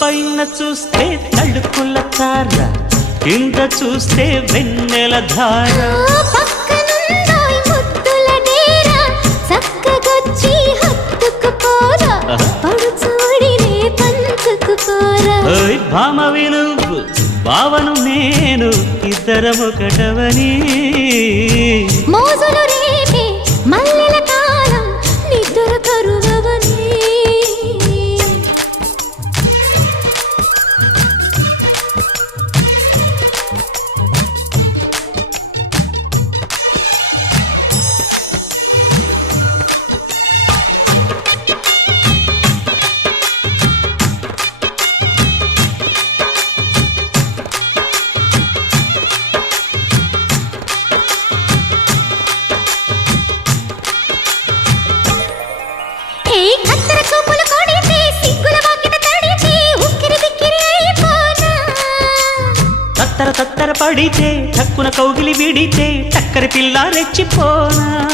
పైన చూస్తే తడుకుల తార, కింద చూస్తే వెన్నెల ధార. పక్కనుందోయ్ ముద్దుల డేరా, చక్కగొచ్చి హత్తుకుపోరా, పడుచూడినే పంచుకుపోరా. ఓయ్ భామ విలువు భావను నేను, ఇద్దరమొకటవని. మోజులు రేపే మల్లెల కాలం, నిద్ర కరువవని. తత్తర తత్తర పడితే, తక్కున కౌగిలి విడితే, చక్కరి పిల్ల రెచ్చిపోనా.